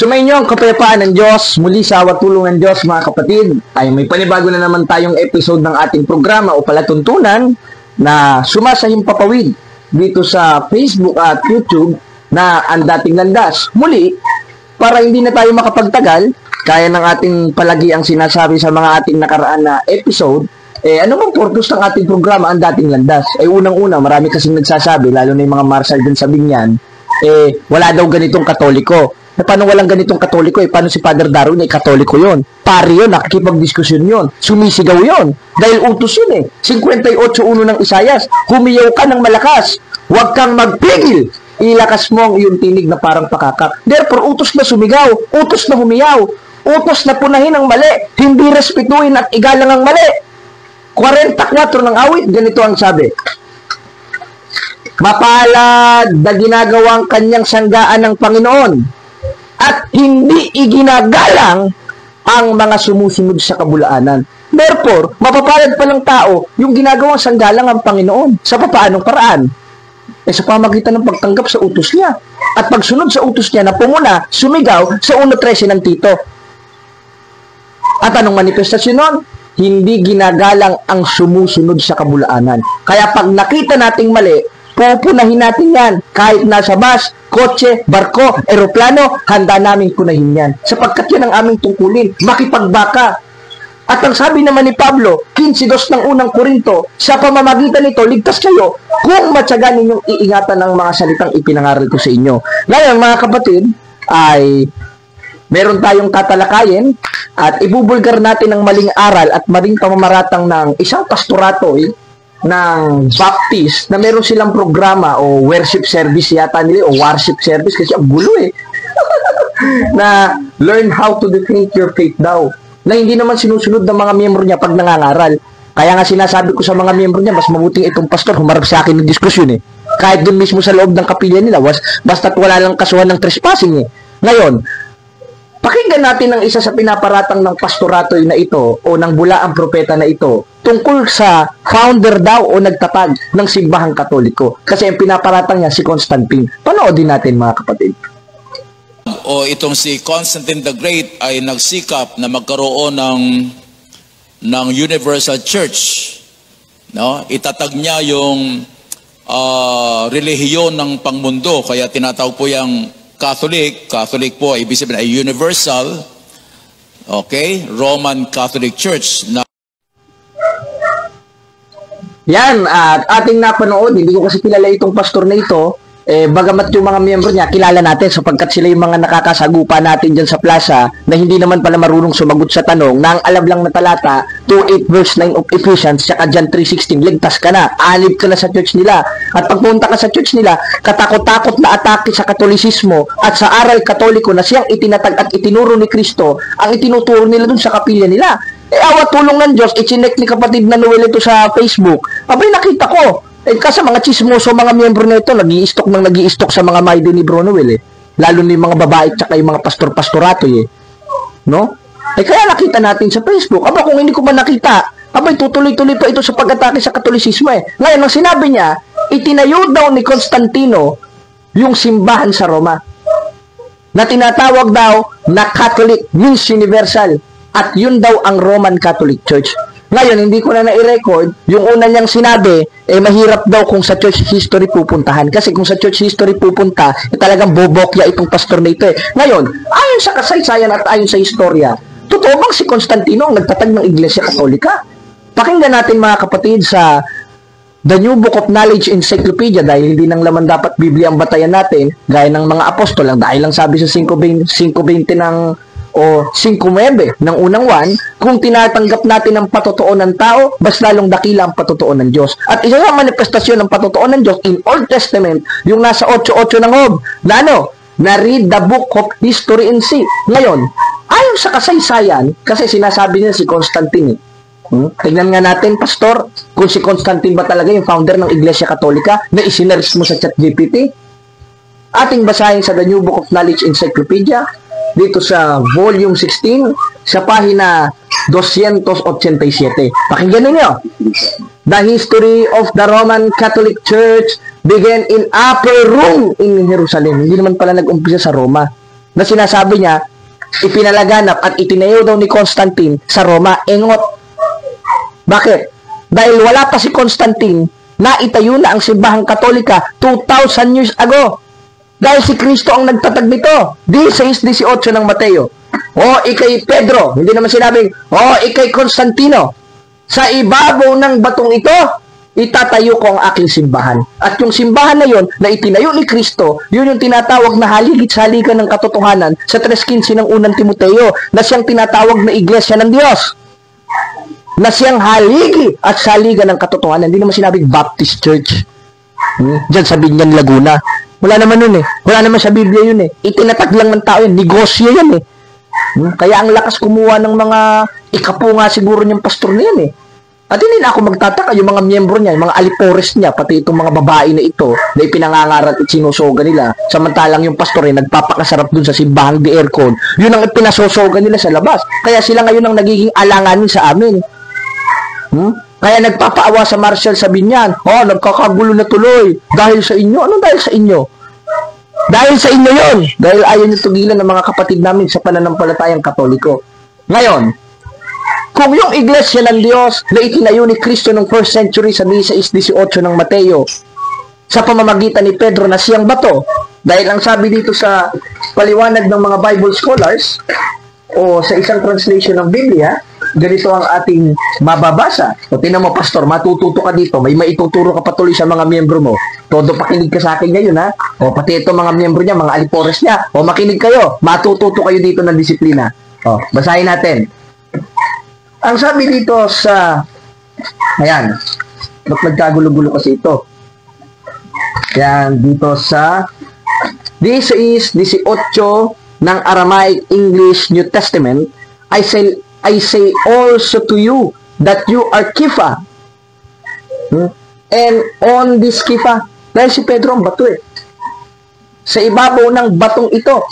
Sumainyo ang kapayapaan ng Diyos, muli sa watulong ng Diyos mga kapatid, ay may panibago na naman tayong episode ng ating programa o palatuntunan na sumasahimpapawid dito sa Facebook at YouTube na Ang Dating Landas. Muli, para hindi na tayo makapagtagal, kaya ng ating palagi ang sinasabi sa mga ating nakaraan na episode, ano bang purpose ng ating programa Ang Dating Landas? Unang-una, marami kasing nagsasabi, lalo na yung mga marshal din sa Binyan, wala daw ganitong Katoliko. Paano walang ganitong Katoliko? Paano si Father Darwin ay Katoliko yon? Pari yun, nakikipagdiskusyon yun, sumisigaw yun. Dahil utos yun 58:1 ng Isayas, humiyaw ka ng malakas, huwag kang magpigil, ilakas mo ang iyong tinig na parang pakakak. Therefore, utos na sumigaw, utos na humiyaw, utos na punahin ang mali, hindi respetuhin at igalang ang mali. 44 ng awit, ganito ang sabi. Mapalad na ginagawang kanyang sanggaan ng Panginoon at hindi iginagalang ang mga sumusunod sa kabulaanan. Therefore, mapapalad pa ng tao yung ginagawang sanggalang ang Panginoon. Sa papaanong paraan? Sa pamagitan ng pagtanggap sa utos niya. At pagsunod sa utos niya na pumuna, sumigaw sa 1:13 ng Tito. At anong manifestasyon nun? Hindi ginagalang ang sumusunod sa kabulaanan. Kaya pag nakita nating mali, pupunahin natin yan. Kahit nasa bus, kotse, barko, eroplano, handa namin punahin yan. Sapagkat yan ang aming tungkulin, makipagbaka. At ang sabi naman ni Pablo, 15:2 ng unang Korinto, sa pamamagitan nito, ligtas kayo kung matyaga ninyong iingatan ng mga salitang ipinangaral ko sa inyo. Ngayon, mga kapatid, ay meron tayong tatalakayin at ibubulgar natin ang maling aral at maling pamamaratang ng isang pastorato ng Baptist na meron silang programa o worship service yata nila o worship service kasi ang gulo na learn how to defend your faith daw na hindi naman sinusunod ng mga miyembro niya pag nangangaral. Kaya nga sinasabi ko sa mga miyembro niya, mas mabuting itong pastor humarap sa akin ng diskusyon kahit dun mismo sa loob ng kapilya nila basta't wala lang kasuhan ng trespassing Ngayon, pakinggan natin ang isa sa pinaparatang ng pastorato na ito o ng bulaang propeta na ito tungkol sa founder daw o nagtatag ng simbahang Katoliko. Kasi ang pinaparatang niya si Constantine. Panoodin natin mga kapatid. O itong si Constantine the Great ay nagsikap na magkaroon ng Universal Church. No? Itatag niya yung relihiyon ng pangmundo. Kaya tinatawag po yung Catholic. Catholic po ay ibig sabihin ay universal. Okay? Roman Catholic Church. Yan, at ating napanood, hindi ko kasi kilala itong pastor na ito, bagamat yung mga miyembro niya, kilala natin sapagkat sila yung mga nakakasagupa natin dyan sa plaza na hindi naman pala marunong sumagot sa tanong na ang alam lang na talata, 2:8 verse 9 of Ephesians, saka John 3:16, ligtas ka na, alib ka na sa church nila. At pagpunta ka sa church nila, katakot-takot na atake sa Katolisismo at sa aral Katoliko na siyang itinatag at itinuro ni Kristo, ang itinuturo nila dun sa kapilya nila. Awat tulong ng Diyos, ichinek ni kapatid na Noel ito sa Facebook. Abay, nakita ko. Kasi mga chismoso, mga miyembro na ito, nag-i-stock sa mga mayday ni Bro Noel Lalo na yung mga babae at yung mga pastor-pastorato No? Kaya nakita natin sa Facebook. Aba, kung hindi ko ba nakita, abay, tutuloy-tuloy pa ito sa pag-atake sa Katolisismo Ngayon, ang sinabi niya, itinayo daw ni Constantino yung simbahan sa Roma. Na tinatawag daw na Catholic means universal. At yun daw ang Roman Catholic Church. Ngayon, hindi ko na na-record, yung una niyang sinabi, mahirap daw kung sa church history pupuntahan. Kasi kung sa church history pupunta, talagang bobokya itong pastor na ito Ngayon, ayon sa kasaysayan at ayon sa historia, totoo bang si Constantino ang nagtatag ng Iglesia Katolika? Pakinggan natin mga kapatid sa The New Book of Knowledge Encyclopedia dahil hindi nang laman dapat Biblia ang batayan natin, gaya ng mga apostol lang, dahil lang sabi sa 5:20 ng o 5:9 ng unang 1, kung tinatanggap natin ang patotoo ng tao, mas lalong dakila ang patotoo ng Diyos. At isa sa manifestasyon ng patotoo ng Diyos in Old Testament, yung nasa 8:8 ng Job, na read the book of history and see. Ngayon, ayon sa kasaysayan, kasi sinasabi niya si Constantine tignan nga natin, Pastor, kung si Constantine ba talaga yung founder ng Iglesia Katolika na isinearch mo sa ChatGPT. Ating basahin sa The New Book of Knowledge Encyclopedia dito sa volume 16 sa pahina 287. Pakinggan niyo. The history of the Roman Catholic Church began in Upper Room in Jerusalem. Hindi naman pala nag-umpisa sa Roma. na sinasabi niya, ipinalaganap at itinayo daw ni Constantine sa Roma. Engot. Bakit? Dahil wala pa si Constantine na itayo na ang simbahang Katolika 2,000 years ago. Dahil si Kristo ang nagtatag nito. 16:18 ng Mateo. O ikay Pedro, hindi naman sinabing, o ikay Constantino, sa ibabaw ng batong ito, itatayo ko ang aking simbahan. At yung simbahan na yon na itinayo ni Kristo, yun yung tinatawag na haligit sa haligan ng katotohanan sa 3:15 ng unang Timoteo, na siyang tinatawag na iglesia ng Diyos. Na siyang haligi at saligan ng katotohanan. Hindi naman sinabing Baptist Church. Diyan sa Binyan, Laguna. Wala naman yun eh. Wala naman sa Biblia yun eh. Itinatag lang ng tao yun. Negosyo yan eh. Kaya ang lakas kumuha ng mga ikapunga siguro niyang pastor na yan eh. At hindi na ako magtataka yung mga miyembro niya, yung mga alipores niya, pati itong mga babae na ito, na ipinangangarat at sinusoga nila. Samantalang yung pastor ay nagpapakasarap dun sa simbahang di aircon. Yun ang ipinasosoga nila sa labas. Kaya sila ngayon ang nagiging alanganin sa amin. Kaya nagpapaawa sa Marshall sa Binyan. Oh, nagkakagulo na tuloy. Dahil sa inyo. Anong dahil sa inyo? Dahil sa inyo yun. Dahil ayaw nyo tugilan ng mga kapatid namin sa pananampalatayang Katoliko. Ngayon, kung yung iglesia ng Diyos na itinayo ni Kristo noong 1st century sa 16:18 ng Mateo, sa pamamagitan ni Pedro na siyang bato, dahil ang sabi dito sa paliwanag ng mga Bible scholars, o sa isang translation ng Biblia, ganito ang ating mababasa. O tinan mo, pastor, matututo ka dito. May maituturo ka patuloy sa mga miyembro mo. Todo pakinig ka sa akin ngayon, ha? O pati ito mga miyembro niya, mga alipores niya. O makinig kayo. Matututo kayo dito ng disiplina. O, basahin natin. Ang sabi dito sa... Ayan. Ba't nagkagulo-gulo kasi ito? Ayan, dito sa... This is 18 ng Aramaic English New Testament. I say also to you that you are Kepha. And on this Kepha, dahil si Pedro ang bato eh. Sa ibabaw ng batong ito,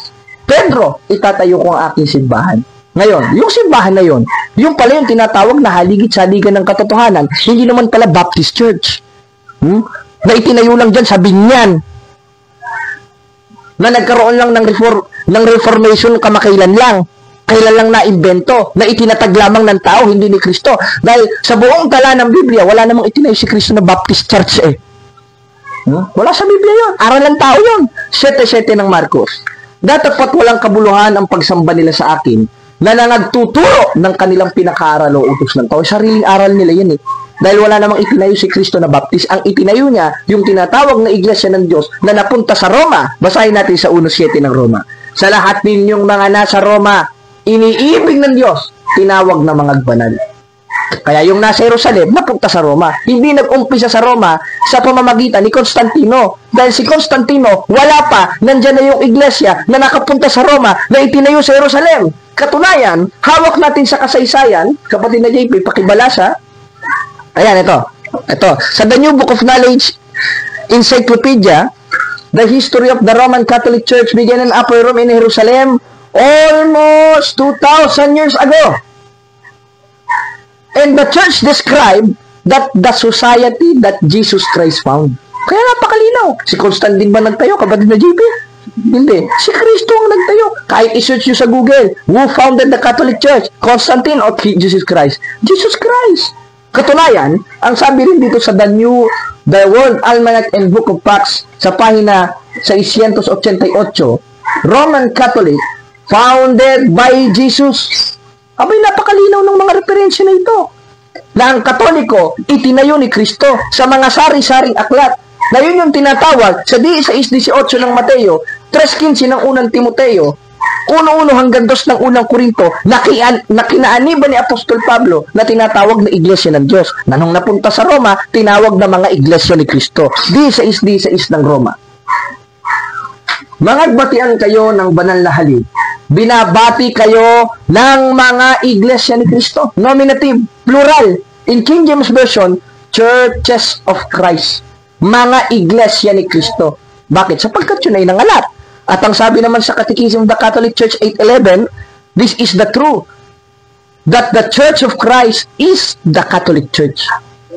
Pedro, itatayo ko ang aking simbahan. Ngayon, yung simbahan na yon, yung pala yung tinatawag na haligit sa haligan ng katotohanan, hindi naman pala Baptist Church. Na itinayo lang dyan sa Binyan. Na nagkaroon lang ng reformation kamakailan lang. Kailan lang na-imbento, na itinatag lamang ng tao, hindi ni Kristo. Dahil sa buong tala ng Biblia, wala namang itinayo si Kristo na Baptist Church eh. Wala sa Biblia yun. Aral ng tao yun. 7:7 ng Marcos. Datapat walang kabuluhan ang pagsamba nila sa akin, na nagtuturo ng kanilang pinakaaral o utos ng tao. Sariling aral nila yan eh. Dahil wala namang itinayo si Kristo na Baptist. Ang itinayo niya, yung tinatawag na iglesia ng Diyos na napunta sa Roma. Basahin natin sa 1:7 ng Roma. Sa lahat ninyong mga nasa Roma, iniibig ng Diyos, tinawag na mga banal. Kaya yung nasa Jerusalem, napunta sa Roma. Hindi nag-umpisa sa Roma sa pamamagitan ni Constantino. Dahil si Constantino, wala pa, nandyan na yung iglesia na nakapunta sa Roma na itinayo sa Jerusalem. Katunayan, hawak natin sa kasaysayan, kapatid na JP, pakibalasa. Ayan, ito. Sa The New Book of Knowledge Encyclopedia, the history of the Roman Catholic Church began in Upper Rome in Jerusalem almost 2,000 years ago. And the church described that the society that Jesus Christ found. Kaya napakalinaw. Si Constantine ba nagtayo, kapatid na JP? Hindi. Si Kristo ang nagtayo. Kahit i-search nyo sa Google, who founded the Catholic Church? Constantine or Jesus Christ? Jesus Christ. Katunayan, ang sabi rin dito sa The World Almanac and Book of Acts sa pahina 688, Roman Catholic, founded by Jesus. Abay, napakalinaw ng mga referensya na ito. Na ang Katoliko, itinayo ni Kristo sa mga sari-saring aklat. Na yun yung tinatawag sa 16:18 ng Mateo, 3:15 ng unang Timoteo, 1:1 hanggang 2 ng unang Korinto, na kinaaniban ni Apostol Pablo na tinatawag na iglesia ng Diyos. Na nung napunta sa Roma, tinawag na mga iglesia ni Kristo. 16:16 ng Roma. Mangagbatian kayo ng banal na halip. Binabati kayo ng mga iglesia ni Kristo. Nominative, plural. In King James Version, Churches of Christ. Mga iglesia ni Kristo. Bakit? Sapagkat yun ay nangalat. At ang sabi naman sa Catechism of the Catholic Church 8:11, this is the truth, that the Church of Christ is the Catholic Church.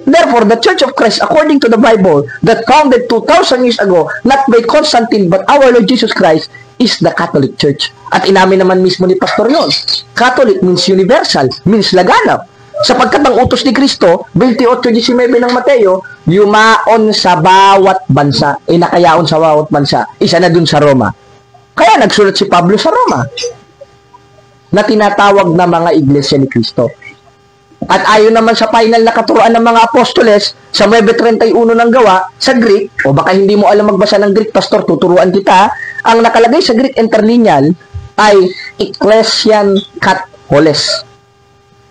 Therefore, the Church of Christ, according to the Bible, that founded 2,000 years ago, not by Constantine, but our Lord Jesus Christ, is the Catholic Church. At inamin naman mismo ni Pastor yon. Catholic means universal, means laganap. Sapagkat ang utos ni Kristo, 28:19 ng Mateo, yumaon sa bawat bansa. Nakayaon sa bawat bansa. Isa na dun sa Roma. Kaya nagsulat si Pablo sa Roma na tinatawag na mga iglesia ni Kristo. At ayon naman sa final na katuruan ng mga apostoles, sa 9:31 ng Gawa, sa Greek, o baka hindi mo alam magbasa ng Greek, Pastor, tuturuan kita, ang nakalagay sa Greek interlineal ay Ecclesian Katholes.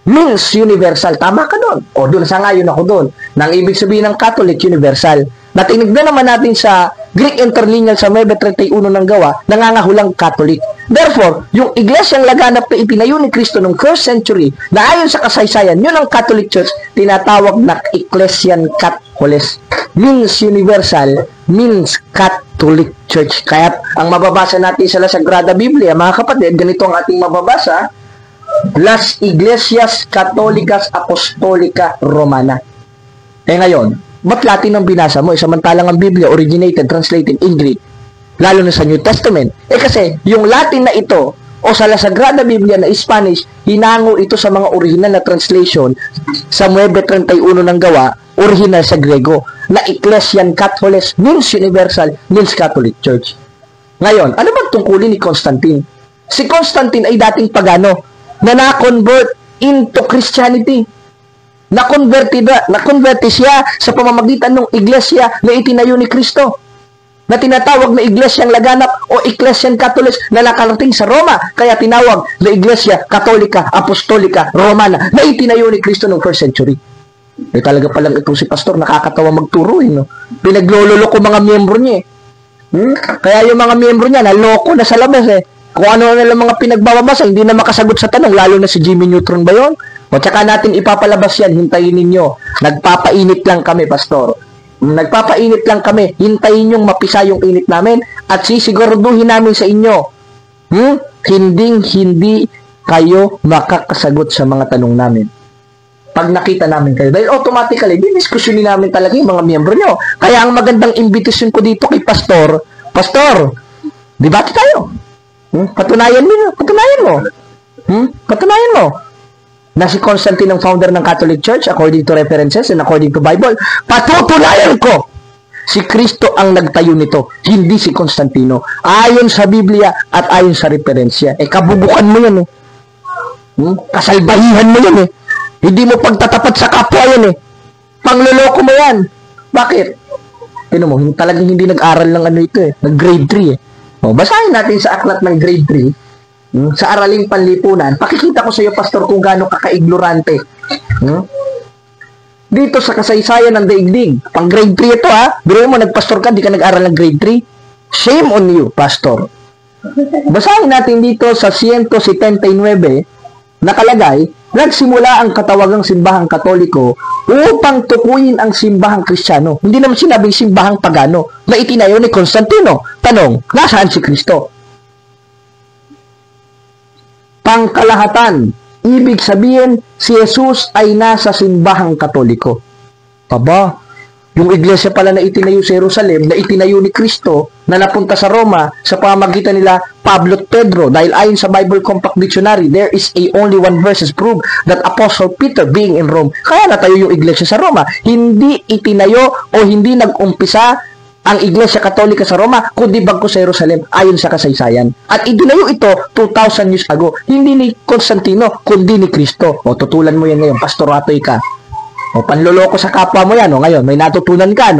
Means universal. Tama ka doon. O doon, sangayon ako doon. Nang ibig sabihin ng Catholic, universal. Natinignan naman natin sa Greek interlineal sa 9:31 ng Gawa, nangangahulang Catholic. Therefore, yung iglesyang laganap na itinayo ni Kristo noong 1st century, na ayon sa kasaysayan, yun ang Catholic Church, tinatawag na Ecclesian Katholes. Means universal, means Catholic Church. Kaya ang mababasa natin sa Sagrada Biblia, mga kapatid, ganito ang ating mababasa, Las Iglesias Católicas Apostolica Romana. Ngayon, ba't Latin ang binasa mo? Samantalang ang Biblia originated, translated in Greek, lalo na sa New Testament. Kasi, yung Latin na ito, o sa La Sagrada Biblia na Spanish, hinango ito sa mga original na translation sa 9:31 ng Gawa, original sa Grego, na Ecclesian Katholes, means universal, means Catholic Church. Ngayon, ano bang tungkulin ni Constantine? Si Constantine ay dating pagano, na na-convert into Christianity. Na-convert siya sa pamamagitan ng iglesia na itinayo ni Kristo, na tinatawag na iglesyang laganap o Ecclesian Katholes na nakarating sa Roma, kaya tinawag na Iglesia Katolika Apostolika Romana na itinayo ni Kristo noong 1st century. Talaga palang ito si Pastor, nakakatawa magturo, no? Pinaglololo ko mga miyembro niya. Kaya yung mga miyembro niya, naloko na sa labas Kung ano na lang mga pinagbabasa, hindi na makasagot sa tanong, lalo na si Jimmy Neutron ba yun? O tsaka natin ipapalabas yan, hintayin ninyo. Nagpapainit lang kami, Pastor. Nagpapainit lang kami, hintayin yung mapisa yung init namin at sisiguraduhin namin sa inyo. Hindi kayo makakasagot sa mga tanong namin. Pag nakita namin kayo, dahil automatically, diniskusyonin namin talaga yung mga miyembro nyo. Kaya ang magandang invitation ko dito kay Pastor, debate tayo. Patunayan mo na si Constantine ang founder ng Catholic Church according to references and according to Bible. Patutunayan ko si Kristo ang nagtayo nito, hindi si Constantino, ayon sa Biblia at ayon sa referensya. Kabubukan mo yan kasalbahihan mo yan hindi mo pagtatapat sa kapwa yan pangloloko mo yan. Bakit? Talagang hindi nag-aral ng ito nag-grade 3 basahin natin sa aklat ng grade 3, sa Araling Panlipunan. Pakikita ko sa iyo, Pastor, kung gaano kaka-ignorante. Dito sa kasaysayan ng daigdig. Pang grade 3 ito, Biro mo, nagpastor ka, di ka nag-aral ng grade 3. Shame on you, Pastor. Basahin natin dito sa 179, nakalagay, nagsimula ang katawagang simbahang Katoliko upang tukuyin ang simbahang Kristiyano. Hindi naman sinabing simbahang pagano na itinayo ni Constantino. Tanong, nasaan si Kristo? Pangkalahatan, ibig sabihin, si Jesus ay nasa simbahang Katoliko. Yung iglesia pala na itinayo sa Jerusalem, na itinayo ni Kristo, na napunta sa Roma sa pamamagitan nila Pablo at Pedro. Dahil ayon sa Bible Compact Dictionary, there is only one verse prove that Apostle Peter being in Rome. Kaya natayo yung iglesia sa Roma. Hindi itinayo o hindi nag-umpisa ang Iglesia Katolika sa Roma, kundi bagko sa Jerusalem, ayon sa kasaysayan. At itinayo ito 2,000 years ago. Hindi ni Constantino, kundi ni Kristo. Tutulan mo yan ngayon, Pastoratoy ka. Panloloko sa kapwa mo yan, ngayon, may natutunan ka,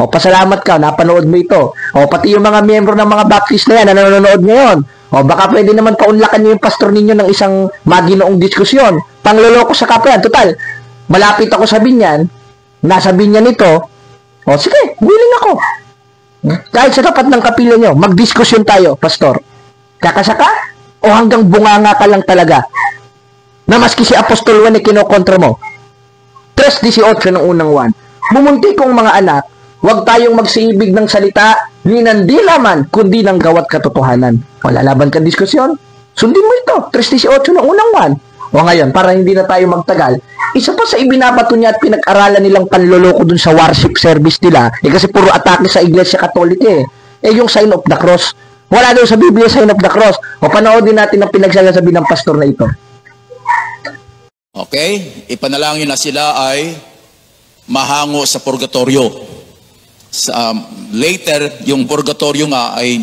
pasalamat ka, napanood mo ito. Pati yung mga miyembro ng mga Baptist na yan, na nanonood ngayon. Baka pwede naman paunlakan niyo yung pastor ninyo ng isang maginoong diskusyon. Pangloloko sa kapwa yan. Total, malapit ako sa Binyan, nasa Binyan ito, sige, willing ako. Kahit sa tapat ng kapilya nyo, magdiskusyon tayo, Pastor. Kakasaka? O hanggang bunganga ka lang talaga? Na maski si Apostol Juan kinokontra mo. 3:18 ng unang 1. Bumunti kong mga anak, huwag tayong magsiibig ng salita ni nandi laman, kundi ng gawat katotohanan. Lalaban ka diskusyon? Sundin mo ito. 3:18 ng unang 1. Ngayon, para hindi na tayo magtagal, isa pa sa ibinabato niya at pinag-aralan nilang panloloko dun sa worship service nila, kasi puro atake sa Iglesia Katolika yung sign of the cross. Wala daw sa Biblia sign of the cross. O panoodin natin ang pinagsasabi ng pastor na ito. Okay? Ipanalangin na sila ay mahango sa purgatorio. Later, yung purgatorio nga ay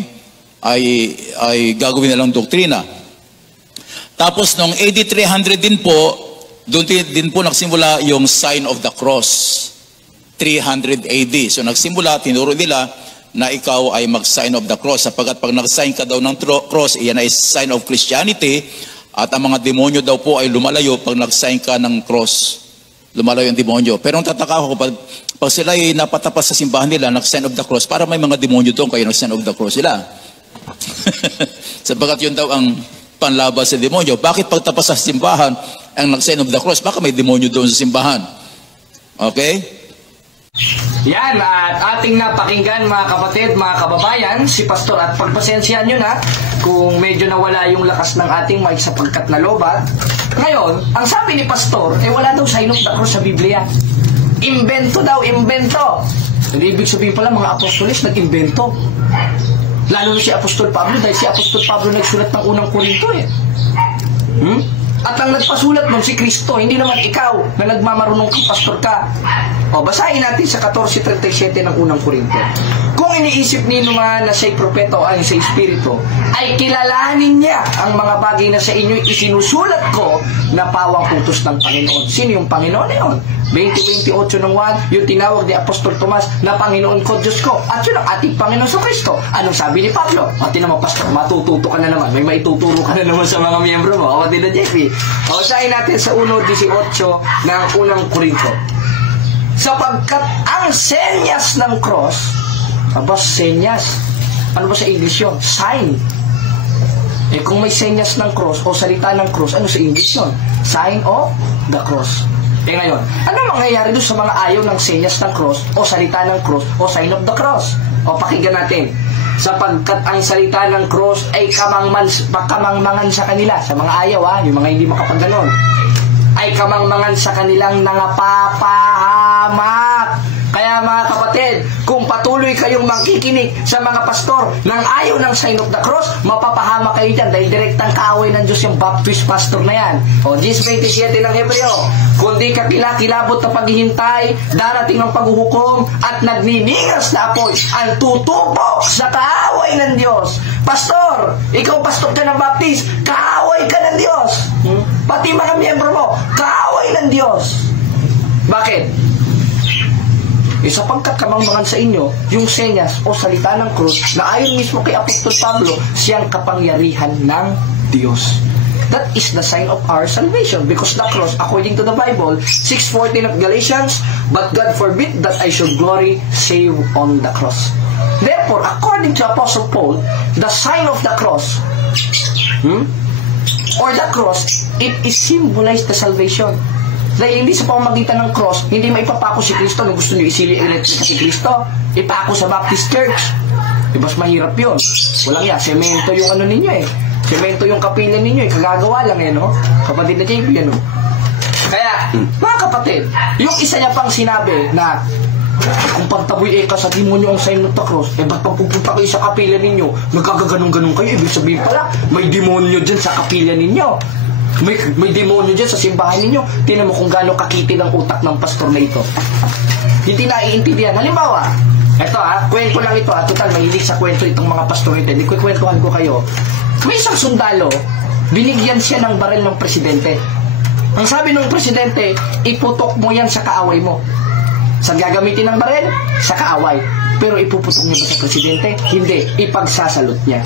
gagawin na lang doktrina. Tapos noong AD 300 din po, doon din po nagsimula yung sign of the cross. 300 AD. So nagsimula, tinuro nila na ikaw ay mag-sign of the cross. Sapagkat pag nag-sign ka daw ng cross, iyan ay sign of Christianity. At ang mga demonyo daw po ay lumalayo pag nag-sign ka ng cross. Lumalayo ang demonyo. Pero ang tataka ko, pag sila ay napatapas sa simbahan nila, nag-sign of the cross, para may mga demonyo doon, kaya nag-sign of the cross sila. Sapagkat yun daw ang panlaban sa demonyo. Bakit pagtapas sa simbahan, ang nag-sign of the cross, baka may demonyo doon sa simbahan? Okay? Yan, at ating napakinggan mga kapatid, mga kababayan, si Pastor, at pagpasensyahan nyo na kung medyo nawala yung lakas ng ating mic sapagkat nalobat. Ngayon, ang sabi ni Pastor, wala daw sign of the cross sa Biblia. Imbento daw, imbento. Hindi ibig sabihin pala mga apostoles nag-imbento. Lalo na si Apostol Pablo, dahil si Apostol Pablo nagsulat ng unang Korinto At ang nagpasulat nun si Kristo, hindi naman ikaw na nagmamarunong kang pastor ka. O, basahin natin sa 14:37 ng unang Korinto. Kung iniisip ninyo nga na siya'y propeta o ayon sa Espiritu, ay kilalanin niya ang mga bagay na sa inyo isinusulat ko na pawang utos ng Panginoon. Sino yung Panginoon na yun? 20:28 ng 1, yung tinawag ni Apostol Tomas na Panginoon ko, Diyos ko. At yun ang ating Panginoon sa Kristo. Anong sabi ni Pablo? Pati naman, Pastor, matututo ka na naman. May maituturo ka na naman sa mga miyembro mo. O, din na, JP. O, sahin natin sa 1:18 ng unang Korinto. Sapagkat ang senyas ng cross, senyas, ano ba sa English yun? Sign. Kung may senyas ng cross o salita ng cross, ano sa English yun? Sign of the cross. Ngayon, ano mangyayari doon sa mga ayaw ng senyas ng cross o salita ng cross o sign of the cross? O pakinggan natin. Sapagkat ang salita ng cross ay kamangmangan sa kanila. Sa mga ayaw, yung mga hindi makapagganon, ay kamangmangan sa kanilang nangapapahamak. Kaya mga kapatid, kung patuloy kayong makikinig sa mga pastor ng ayaw ng sign of the cross, mapapahama kayo dyan dahil direktang kaaway ng Diyos yung Baptist pastor na yan. O, 10:27 ng Hebreo, kundi kakilabot na paghihintay, darating ang paghuhukom at nagniningas na apoy ang tutubo sa kaaway ng Diyos. Pastor, ikaw pastor ka ng Baptist, kaaway ka ng Diyos. Pati mga miyembro mo, kaaway ng Diyos. Bakit? Sapagkat kamangmangan sa inyo yung senyas o salita ng krus na ayon mismo kay Apostol Pablo, siyang kapangyarihan ng Diyos. That is the sign of our salvation, because the cross, according to the Bible, 6:14 of Galatians, but God forbid that I should glory save on the cross. Therefore, according to Apostle Paul, the sign of the cross or the cross, it is symbolized the salvation. Dahil hindi sa pamamagitan ng cross, hindi maipapako si Kristo. Nung gusto nyo isili-electric si Kristo, ipako sa Baptist Church. Mas mahirap yun. Walang yan. Semento yung ano ninyo Semento yung kapilya ninyo Kagagawa lang no? Kapatid na JP Kaya, mga kapatid, yung isa niya pang sinabi na kung pagtaboy ka sa demonyo ang sign of the cross, ba't pag pupunta kayo sa kapilya ninyo, nagkagaganong-ganong kayo, ibig sabihin pala, may demonyo dyan sa kapilya ninyo. May demonyo dyan sa simbahan ninyo. Tingnan mo kung gaano kakitid ang utak ng pastor na ito. Hindi naiintindihan. Halimbawa, eto kwento lang ito total mahilig sa kwento itong mga pastor ito. Hindi ko kwentuhan ko kayo. May isang sundalo, binigyan siya ng baril ng presidente. Ang sabi ng presidente, iputok mo yan sa kaaway mo. Sa gagamitin ng baril, sa kaaway. Pero ipuputok niya ba sa presidente? Hindi. Ipagsasalot niya.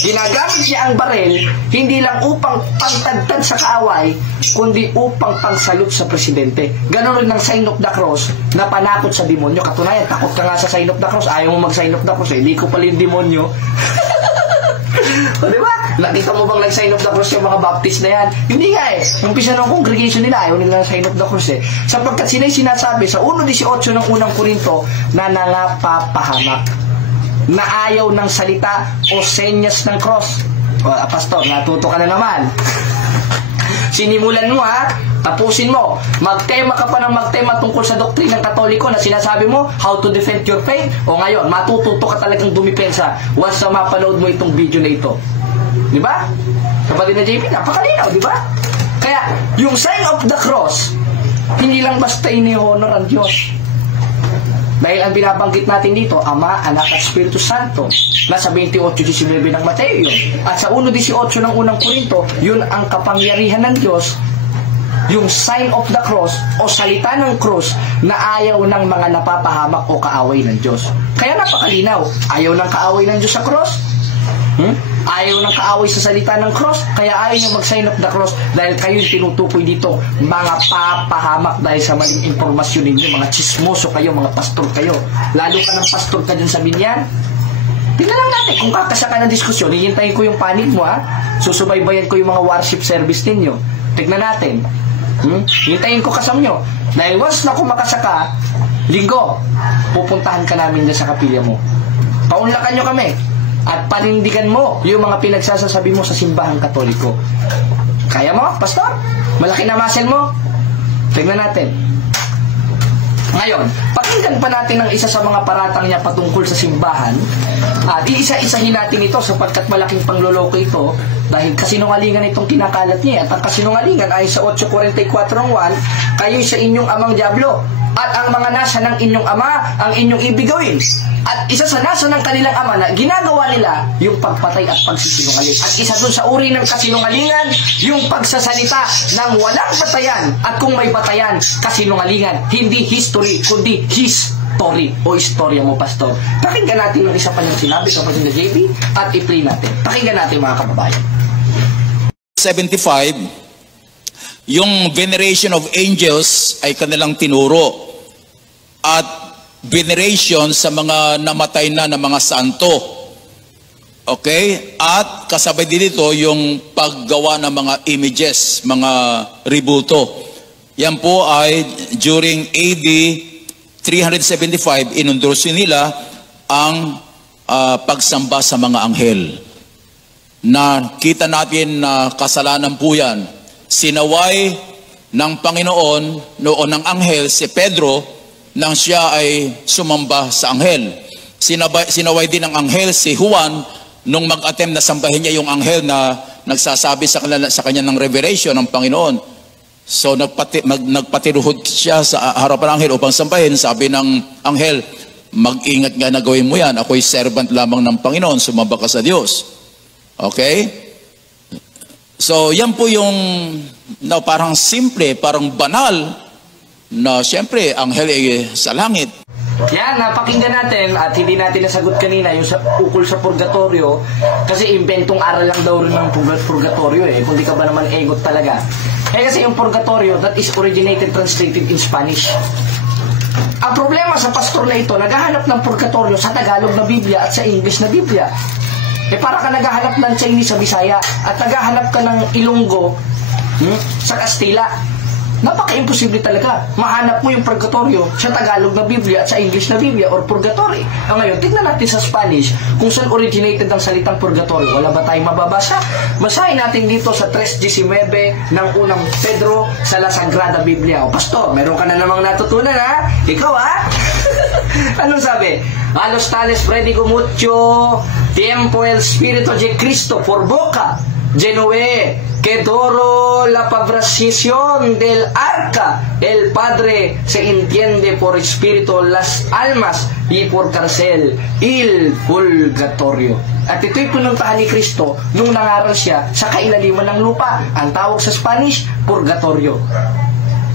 Ginagamit niya ang baril, hindi lang upang pangtagtad sa kaaway, kundi upang pangsalot sa presidente. Ganon rin ang sign of the cross na panakot sa demonyo. Katunayan, takot ka nga sa sign of the cross. Ayaw mo mag-sign of the cross. Hindi ko pala yung demonyo. O, diba? Nakita mo bang nag-sign of the cross yung mga Baptist na yan? Hindi nga Umpisa ng congregation nila, ayaw nila sign of the cross Sapagkat sina'y sinasabi sa 1:18 ng unang Korinto na nangapapahamak, na ayaw ng salita o senyas ng cross. O, pastor, natuto ka na naman. Sinimulan mo ha, tapusin mo. Magtema ka pa ng magtema tungkol sa doktrinang Katoliko na sinasabi mo, how to defend your faith. O ngayon, matututo ka talagang dumipensa once na mapanood mo itong video na ito. Di ba? Kapatid na JP, napakalinaw, di ba? Kaya, yung sign of the cross, hindi lang basta ini-honor ang Diyos. Dahil ang binabanggit natin dito, Ama, Anak at Espiritu Santo, nasa 28:19 ng Mateo yun. At sa 1:18 ng unang Korinto, yun ang kapangyarihan ng Diyos, yung sign of the cross o salita ng cross na ayaw ng mga napapahamak o kaaway ng Diyos. Kaya napakalinaw, ayaw ng kaaway ng Diyos sa cross. Ayaw ng kaaway sa salita ng cross, kaya ayaw niya mag-sign of the cross dahil kayo tinutukoy dito, mga papahamak dahil sa maling impormasyon ninyo, mga chismoso kayo, mga pastor kayo. Lalo ka ng pastor ka dyan sa binyan. Tingnan lang natin, kung kakasa ka ng diskusyon, hihintayin ko yung panig mo ha, susubaybayan ko yung mga worship service ninyo. Tignan natin. Hintayin ko kasam nyo. Dahil once na kumakasa ka, linggo, pupuntahan ka namin dyan sa kapilya mo. Paunlakan nyo kami. At panindigan mo yung mga pinagsasasabi mo sa simbahang Katoliko. Kaya mo, pastor? Malaki na muscle mo? Tingnan natin. Ngayon, pakinggan pa natin ang isa sa mga paratang niya patungkol sa simbahan. At iisa-isahin natin ito sapagkat malaking pangloloko ito dahil kasinungalingan itong kinakalat niya. At ang kasinungalingan ay sa 8:44:1, kayo'y sa inyong amang diablo at ang mga nasa ng inyong ama ang inyong ibig gawin. At isa sa nasa ng kanilang ama na ginagawa nila yung pagpatay at pagsisinungaling. At isa dun sa uri ng kasinungalingan, yung pagsasalita ng walang batayan. At kung may batayan, kasinungalingan. Hindi history, kundi history o istorya mo, pastor. Pakinggan natin ang isa pa niyang sinabi sa Pastor JP at i-play natin. Pakinggan natin mga kababayan. 75, yung veneration of angels ay kanilang tinuro. At veneration sa mga namatay na mga santo. Okay? At kasabay din dito yung paggawa ng mga images, mga ributo. Yan po ay during AD 375, inundursin nila ang pagsamba sa mga anghel. Na kita natin na kasalanan po yan. Sinaway ng Panginoon noon ng anghel si Pedro nang siya ay sumamba sa anghel. Sinaway din ng anghel si Juan nung mag-attempt na sambahin niya yung anghel na nagsasabi sa kanya ng revelation ng Panginoon. So nagpatiruhod siya sa harapan ng anghel upang sambahin. Sabi ng anghel, mag-ingat nga na gawin mo yan. Ako'y servant lamang ng Panginoon, sumamba ka sa Diyos. Okay? So yan po yung parang simple, parang banal na siyempre, anghel ay sa langit. Yan, napakinggan natin at hindi natin nasagot kanina yung ukol sa purgatorio kasi inventong aral lang daw rin ng purgatorio kung di ka ba naman egot talaga. Kasi yung purgatorio, that is originated, translated in Spanish. Ang problema sa pastor na ito, naghahanap ng purgatorio sa Tagalog na Biblia at sa English na Biblia. Para ka naghahanap ng Chinese sa Bisaya at naghahanap ka ng Ilonggo sa Kastila. Napaka-imposible talaga. Mahanap mo yung purgatorio sa Tagalog na Biblia at sa English na Biblia or purgatory. Ngayon, tignan natin sa Spanish kung saan originated ang salitang purgatorio. Wala ba tayong mababasa? Basahin natin dito sa 3:19 ng unang Pedro sa La Sagrada Biblia. O pastor, meron ka na namang natutunan ha? Ikaw ha? Anong sabi? A los tales predico mucho tiempo el Espíritu de Cristo por boca Genoe, que doro la pavraciación del arca, el Padre se entiende por espíritu las almas y por cárcel il purgatorio. At ito'y pinuntahan ni Kristo nung nangaral siya sa kailaliman ng lupa. Ang tawag sa Spanish, purgatorio.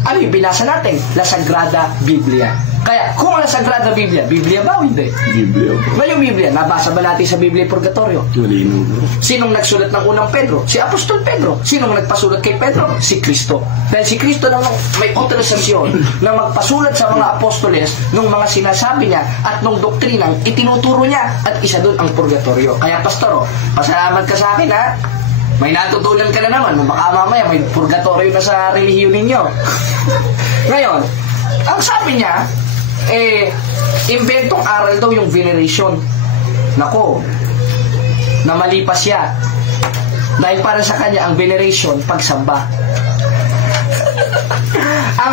Ano yung binasa natin? La Sagrada Biblia. Kaya, kung la Sagrada Biblia, Biblia ba o hindi? Biblia. Ngayong Biblia, nabasa ba natin sa Biblia purgatorio? Malino. Sinong nagsulat ng unang Pedro? Si Apostol Pedro. Sinong nagpasulat kay Pedro? Si Kristo. Dahil si Kristo nang may autorisasyon na magpasulat sa mga apostoles ng mga sinasabi niya at ng doktrinang itinuturo niya at isa doon ang purgatorio. Kaya pastor, pasalamat ka sa akin ha. May natutunan ka na naman. Baka mamaya may purgatorio na sa relihiyon ninyo. Ngayon, ang sabi niya, inventong aral daw yung veneration. Nako, namalipas siya. Dahil para sa kanya, ang veneration, pagsamba.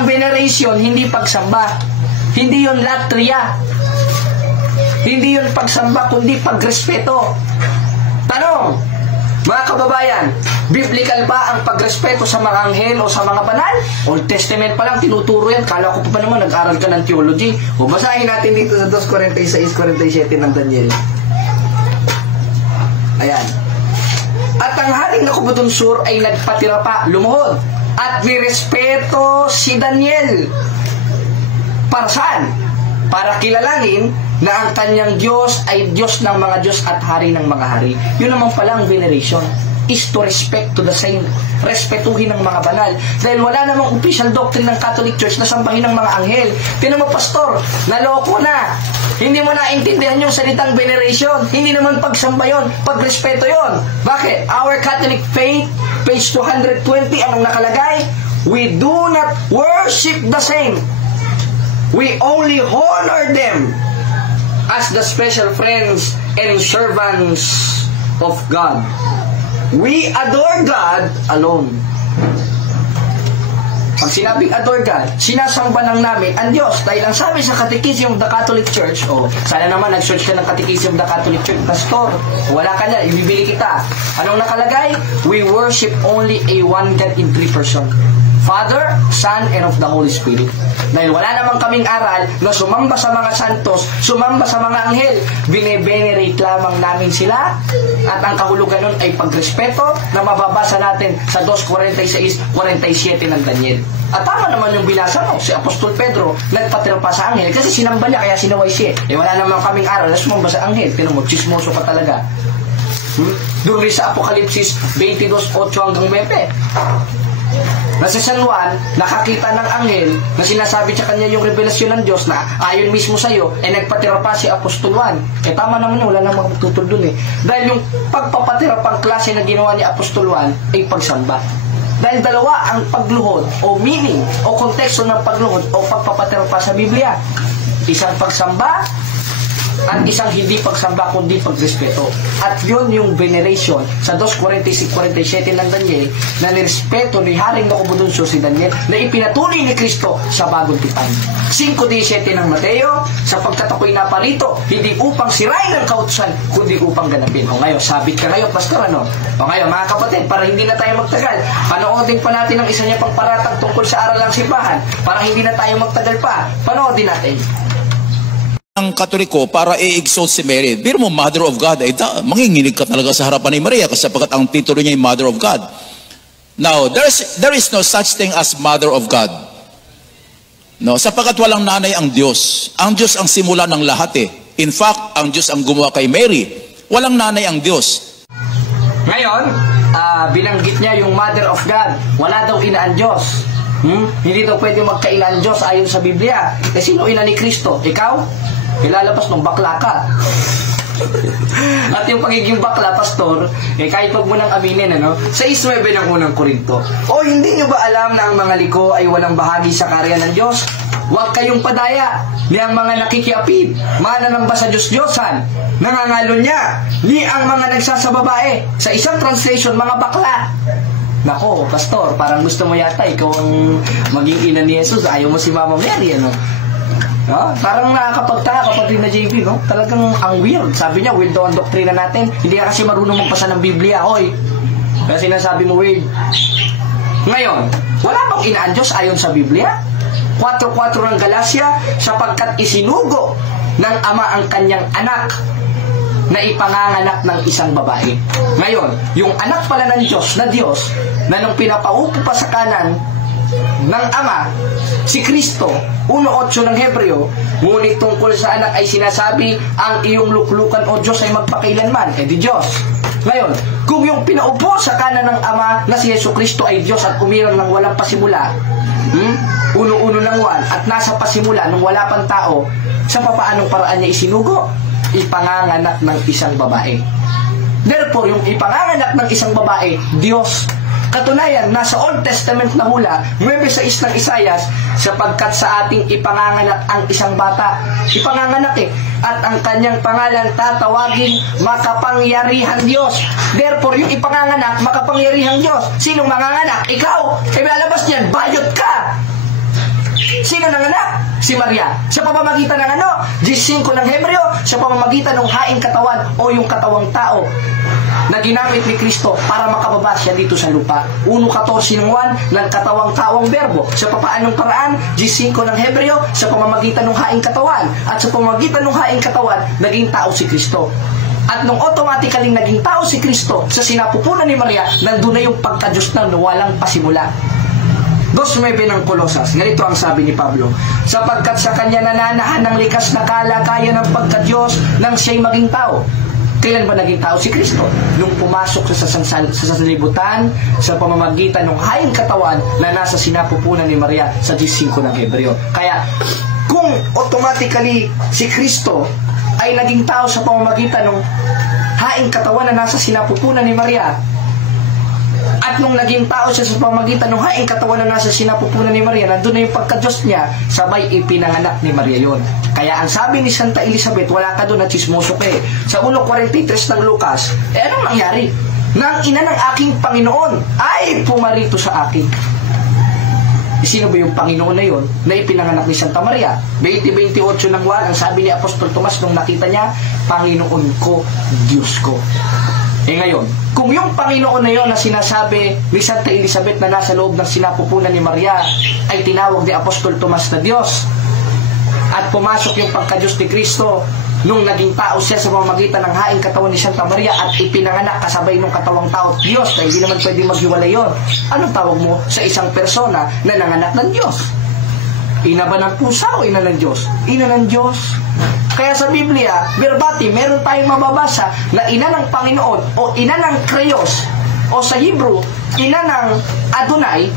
Ang veneration, hindi pagsamba. Hindi yun latria. Hindi yun pagsamba, kundi pagrespeto. Tanong, mga kababayan, biblical ba ang pagrespeto sa mga anghel o sa mga banal? Old Testament pa lang tinuturo yan. Kala ko pa naman nag-aral ka ng theology. O basahin natin dito sa 2:46-47 ng Daniel. Ayan. At ang haring Nabucodonosor ay nagpatira pa, lumuhod, at nirespeto si Daniel. Para saan? Para kilalanin na ang kanyang Diyos ay Diyos ng mga Diyos at Hari ng mga hari. Yun naman pala ang veneration, is to respect to the saint. Respetuhin ng mga banal. Dahil wala namang official doctrine ng Catholic Church na sambahin ng mga anghel. Tinan mo, pastor, naloko na. Hindi mo naintindihan yung salitang veneration. Hindi naman pagsamba yun, pagrespeto yun. Bakit? Our Catholic faith, page 220, anong nakalagay? We do not worship the saint. We only honor them as the special friends and servants of God. We adore God alone. Pag sinabing adore God, sinasamba lang namin ang Diyos. Dahil ang sabi sa Catechism of the Catholic Church, sana naman nag-search ka ng Catechism of the Catholic Church, pastor, wala ka na, ibibili kita. Anong nakalagay? We worship only a one God in three person. Father, Son, and of the Holy Spirit. Dahil wala namang kaming aral na sumamba sa mga santos, sumamba sa mga anghel, bine-venerate lamang namin sila, at ang kahulugan nun ay pagrespeto na mababasa natin sa 2:46-47 ng Daniel. At tama naman yung binasa mo, si Apostol Pedro nagpatira pa sa anghel kasi sinamba niya kaya sinaway siya. Wala namang kaming aral na sumamba sa anghel. Tinan mo, chismoso ka talaga. Doon rin sa Apokalipsis 22:8-9. Nasa San Juan, nakakita ng anghel na sinasabi sa kanya yung revelasyon ng Diyos na ayon mismo sa iyo, nagpatira pa si Apostol Juan. Tama naman yun, wala namang magtutol dun Dahil yung pagpapatira pang klase na ginawa ni Apostol Juan ay pagsamba. Dahil dalawa ang pagluhod o meaning o konteksto ng pagluhod o pagpapatira pa sa Biblia. Isang pagsamba at isang hindi pagsamba kundi pagrespeto. At yun yung veneration sa 2:46-47 ng Daniel na nirespeto ni Haring Nabucodonosor si Daniel na ipinatuloy ni Kristo sa bagong tipan. 5:17 ng Mateo, sapagkat ako'y naparito hindi upang sirain ang kautusan kundi upang ganapin. O ngayon, sabit ka ngayon, pastor, ano? O ngayon, mga kapatid, para hindi na tayo magtagal, panoodin pa natin ang isa niya pang paratang tungkol sa aral ng simbahan para hindi na tayo magtagal pa. Panoodin natin. Ang Katoliko para i-exalt si Mary. Biro mo, Mother of God, manginginig ka talaga sa harapan ni Maria kasi sapagkat ang titulo niya ay Mother of God. Now, there is no such thing as Mother of God. No, sapagkat walang nanay ang Diyos. Ang Diyos ang simula ng lahat In fact, ang Diyos ang gumawa kay Mary. Walang nanay ang Diyos. Ngayon, binanggit niya yung Mother of God. Wala daw ina ang Diyos. Hindi daw pwede magkaina ang Diyos ayon sa Biblia. Sino ina ni Kristo? Ikaw? Ilalabas ng bakla ka. At yung pagiging bakla, pastor, kahit wag mo nang aminin, sa 6:9 ng unang Korinto. Hindi nyo ba alam na ang mga liko ay walang bahagi sa karya ng Diyos? Huwag kayong padaya ni ang mga nakikiapid, mananamba sa Diyos-Diyosan, nangangalo niya, ni ang mga nagsasababae. Sa isang translation, mga bakla. Nako, pastor, parang gusto mo yata ikaw ang maging ina ni Jesus. Ayaw mo si Mama Mary, parang nakakapagtaka kapatid na JP, talagang ang weird. Sabi niya, weird daw ang doktrina natin. Hindi ka kasi marunong magbasa ng Biblia, Kasi sinasabi mo weird. Ngayon, wala bang ina ang Diyos ayon sa Biblia? 4:4 ng Galacia, sapagkat isinugo ng Ama ang kanyang anak na ipanganganak ng isang babae. Ngayon, yung anak pala ng Diyos na nung pinapaupo pa sa kanan ng Ama, si Kristo, 1:8 ng Hebreo, ngunit tungkol sa anak ay sinasabi, ang iyong luklukan o Diyos ay magpakailanman, di Diyos. Ngayon, kung yung pinaupo sa kanan ng Ama na si Yesu Kristo ay Diyos at umirang ng walang pasimula, 1:1 ng Juan, at nasa pasimula nung wala pang tao, sa papaanong paraan niya isinugo? Ipanganganak ng isang babae. Therefore, yung ipanganganak ng isang babae, Diyos. Katunayan, nasa Old Testament na hula, 9:6 ng Isaias, sapagkat sa ating ipanganganak ang isang bata. Ipanganganak at ang kanyang pangalan tatawagin Makapangyarihan Diyos. Therefore, yung ipanganganak, Makapangyarihan Diyos. Sinong manganganak? Ikaw. Lalabas niyan, bayot ka. Sino nanganak? Si Maria. Sa pamamagitan ng ano? 15 ng Hebreo, sa pamamagitan ng haing katawan o yung katawang tao na ginamit ni Kristo para makababa siya dito sa lupa. 1:14 ng 1 ng katawang taong berbo. Sa papaanong paraan? 15 ng Hebreo, sa pamamagitan ng haing katawan. At sa pamamagitan ng haing katawan, naging tao si Kristo. At nung automatically naging tao si Kristo sa sinapupunan ni Maria, nandun na yung pagka-Diyos na walang pasimula. 2:9 ng Kolosas, ganito ang sabi ni Pablo, sapagkat sa kanya nananahan ng likas na kalagayan ng pagka-Diyos nang siya'y maging tao. Kailan ba naging tao si Kristo? Nung pumasok sa sanlibutan sa pamamagitan ng haing katawan na nasa sinapupunan ni Maria sa 15 ng Hebreo. Kaya kung automatically si Kristo ay naging tao sa pamamagitan ng haing katawan na nasa sinapupunan ni Maria, at nung naging tao siya sa pamamagitan ng haing katawan na nasa sinapupunan ni Maria, nandun na yung pagka-Diyos niya, sabay ipinanganak ni Maria yon. Kaya ang sabi ni Santa Elizabeth, wala ka doon na chismoso ka eh. Sa 1:43 ng Lucas, anong nangyari? Nang ina ng aking Panginoon ay pumarito sa akin. Sino ba yung Panginoon na yon na ipinanganak ni Santa Maria? 20:28 ng 1, ang sabi ni Apostol Tomas nung nakita niya, Panginoon ko, Diyos ko. Ngayon, kung yung Panginoon na yon na sinasabi ni Santa Elizabeth na nasa loob ng sinapupunan ni Maria ay tinawag ni Apostol Tomas na Diyos, at pumasok yung pagka-Diyos ni Kristo nung naging tao siya sa pamamagitan ng haing katawan ni Santa Maria at ipinanganak kasabay ng katawang tao at Diyos, na hindi naman pwede maghiwalay yun, anong tawag mo sa isang persona na nanganak ng Diyos? Ina ba ng pusa o ina ng Diyos? Ina ng Diyos. Kaya sa Biblia, verbatim, meron tayong mababasa na ina ng Panginoon o ina ng Krios, o sa Hebrew, ina ng Adonai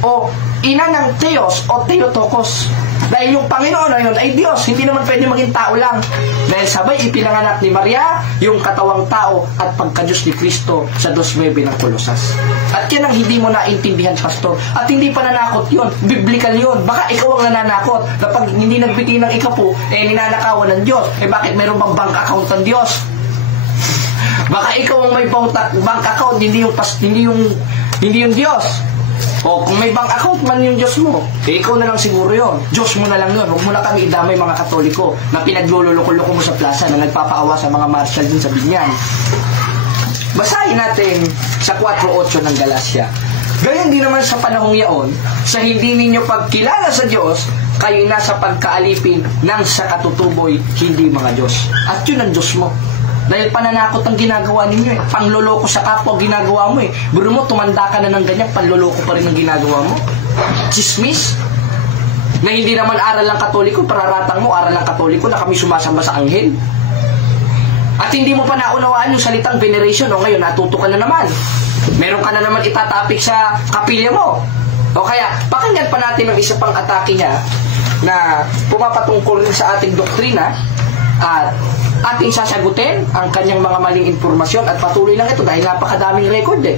o ina ng Theos o Theotokos. Dahil yung Panginoon na yun ay Diyos, hindi naman pwede maging tao lang. Dahil sabay ipinanganak ni Maria yung katawang tao at pagka-Diyos ni Kristo sa 2:9 ng Kolosas. At yan ang hindi mo naintindihan, Pastor. At hindi pa nanakot yun, biblical yun. Baka ikaw ang nananakot na pag hindi nagbiti ng ikapu, ninanakawan ng Diyos. Bakit meron bang bank account ng Diyos? Baka ikaw ang may bank account, hindi yung Diyos. O kung may bank account man yung Diyos mo, ikaw na lang siguro yun. Diyos mo na lang yun. Huwag mo na kami idamay mga Katoliko na pinagluloko-loko mo sa plaza na nagpapaawa sa mga marshal din sa Binyan. Basahin natin sa 4:8 ng Galacia. Gayon din naman sa panahong yaon, sa hindi ninyo pagkilala sa Diyos, kayo nasa pagkaalipin ng sa katutuboy, hindi mga Diyos. At yun ang Diyos mo. Dahil pananakot ang ginagawa ninyo eh. Pangloloko sa kapwa ginagawa mo eh. Buro mo, tumanda ka na ng ganyan, panloloko pa rin ang ginagawa mo. Chismis. Na hindi naman aral ng Katoliko, pararatang mo, aral ng Katoliko na kami sumasamba sa anghel. At hindi mo pa naunawaan yung salitang veneration. O ngayon, natuto ka na naman. Meron ka na naman itatapik sa kapilya mo. O kaya, pakinggan pa natin ang isa pang atake niya na pumapatungkol rin sa ating doktrina at ating sasagutin ang kanyang mga maling informasyon at patuloy lang ito dahil napakadaming record eh.